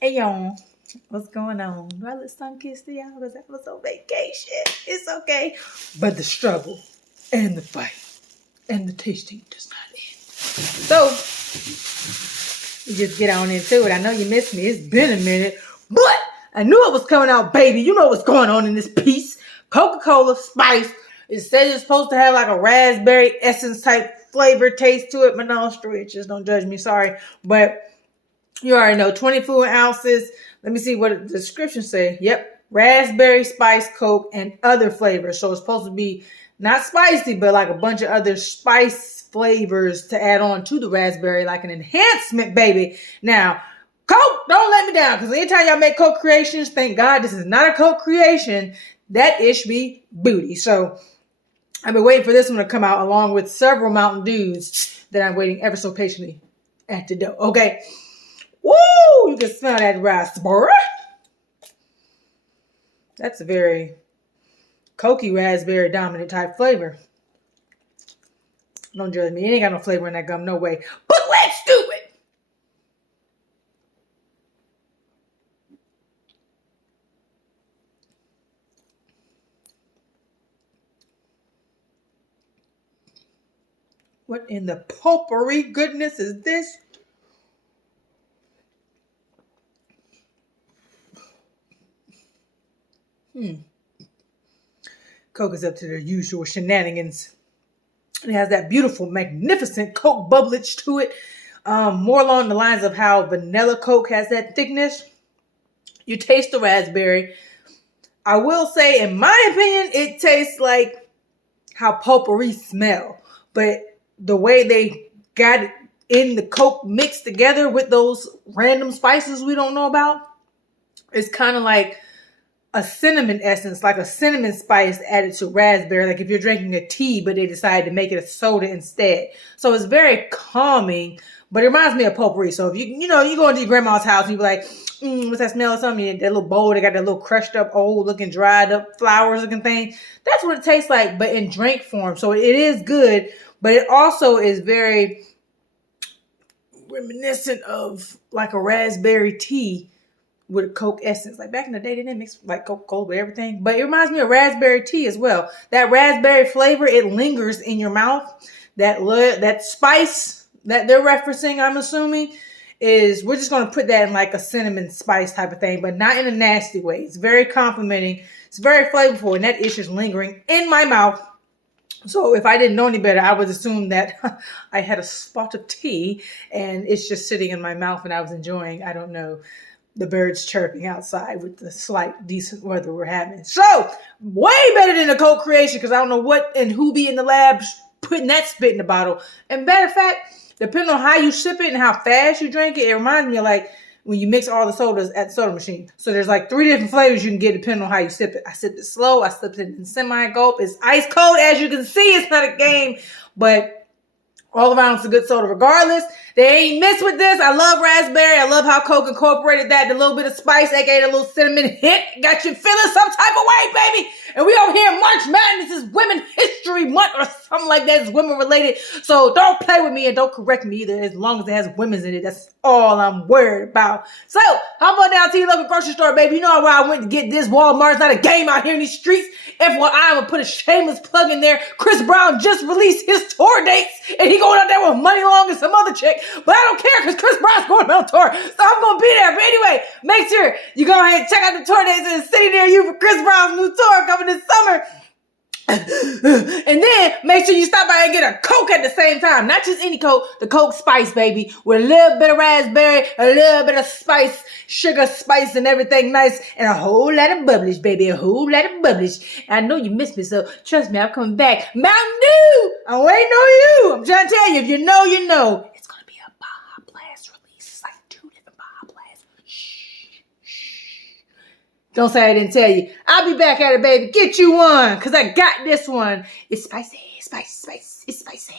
Hey y'all, what's going on? Do I look sun-kissed to y'all because I was on vacation? It's okay. But the struggle and the fight and the tasting does not end. So, we just get on into it. I know you missed me. It's been a minute. But I knew it was coming out, baby. You know what's going on in this piece. Coca-Cola Spiced. It says it's supposed to have like a raspberry essence type flavor taste to it. My nostril itches. Don't judge me. Sorry. But you already know, 20 fluid ounces. Let me see what the description say. Yep. Raspberry spice Coke and other flavors. So it's supposed to be not spicy, but like a bunch of other spice flavors to add on to the raspberry, like an enhancement, baby. Now, Coke, don't let me down, because anytime y'all make Coke creations, thank God this is not a Coke creation. That ish be booty. So I've been waiting for this one to come out along with several Mountain Dews that I'm waiting ever so patiently at the door. Okay. Woo! You can smell that raspberry. That's a very cokey raspberry dominant type flavor. Don't judge me. It ain't got no flavor in that gum. No way. But let's do it. What in the potpourri goodness is this? Coke is up to their usual shenanigans. It has that beautiful, magnificent Coke bubblage to it. More along the lines of how vanilla Coke has that thickness. You taste the raspberry. I will say, in my opinion, it tastes like how potpourri smell. But the way they got it in the Coke mixed together with those random spices we don't know about, it's kind of like a cinnamon essence, like a cinnamon spice added to raspberry, like if you're drinking a tea, but they decided to make it a soda instead. So it's very calming, but it reminds me of potpourri. So if you go into your grandma's house and you be like, what's that smell of something? That little bowl, they got that little crushed up, old looking, dried up flowers looking thing. That's what it tastes like, but in drink form. So it is good, but it also is very reminiscent of like a raspberry tea with a Coke essence. Like back in the day, they didn't mix like Coca-Cola with everything. But it reminds me of raspberry tea as well. That raspberry flavor, it lingers in your mouth. That spice that they're referencing, I'm assuming, is we're just going to put that in like a cinnamon spice type of thing, but not in a nasty way. It's very complimenting. It's very flavorful, and that ish is lingering in my mouth. So if I didn't know any better, I would assume that I had a spot of tea and it's just sitting in my mouth and I was enjoying, I don't know, the birds chirping outside with the slight decent weather we're having. So, way better than the Coke creation, because I don't know what and who be in the lab putting that spit in the bottle. And matter of fact, depending on how you sip it and how fast you drink it, it reminds me of like when you mix all the sodas at the soda machine. So there's like 3 different flavors you can get depending on how you sip it. I sipped it slow. I sipped it in semi-gulp. It's ice cold, as you can see. It's not a game, but all around, it's a good soda regardless. They ain't miss with this. I love raspberry. I love how Coke incorporated that, the little bit of spice, aka the little cinnamon hit. Got you feeling some type of way, baby. And we over here, March Madness is Women's History Month or something like that. It's women related. So don't play with me and don't correct me either, as long as it has women's in it. That's all I'm worried about. So, how about down to your local grocery store, baby? You know where I went to get this. Walmart's not a game out here in these streets. FYI, I'm going to put a shameless plug in there. Chris Brown just released his tour dates, and he going out there with Money Long and some other chick. But I don't care, because Chris Brown's going on tour, so I'm going to be there. But anyway, make sure you go ahead and check out the tour dates in the city near you for Chris Brown's new tour coming this summer. And then make sure you stop by and get a Coke at the same time. Not just any Coke, the Coke Spice, baby, with a little bit of raspberry, a little bit of spice, sugar, spice, and everything nice, and a whole lot of bubblish, baby, a whole lot of bubblish. I know you missed me, so trust me, I'm coming back. Mountain Dew, I'm waiting on you. I'm trying to tell you, if you know, you know. It's going to be a Baja Blast release, like 2 different Baja Blasts. Shh. Don't say I didn't tell you. I'll be back at it, baby. Get you one, because I got this one. It's spicy, spicy, spicy. It's spicy.